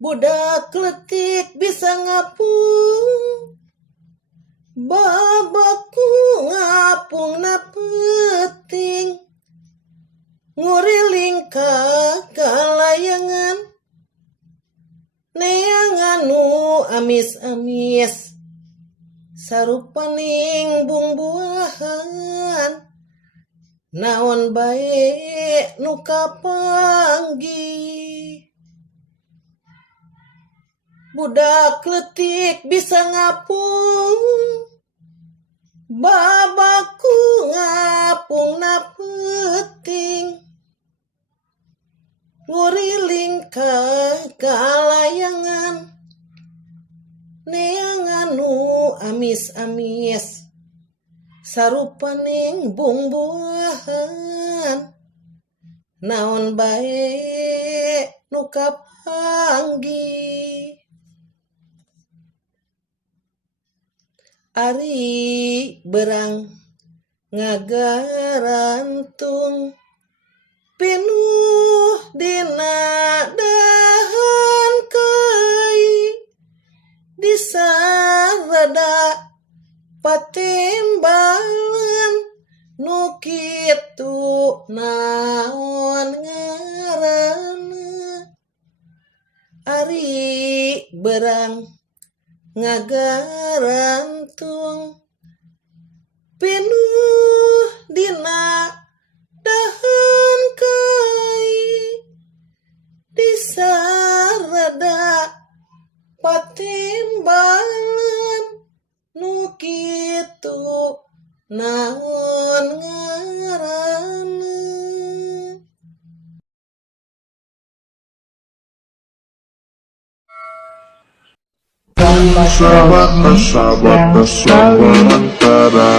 Budak letik bisa ngapung, babaku ngapung na peting, nguriling ka kalayangan, neangan nu amis-amis, sarupaning bungbuahan, naon bae nu kapanggih. Budak letik bisa ngapung, babaku ngapung na peting, nguriling ka kalayangan, neangan nu amis-amis, sarupaning bungbuahan, naon bae nu kapanggih. Ari berang ngagarantung, pinuh dina dahan kai, disarada patimbalan, nu kitu naon ngaranna. Ari berang ngagarantung, pinuh dina dahan kai, disarada patimbalan, nu kitu naon ngaranna. Sahabat antara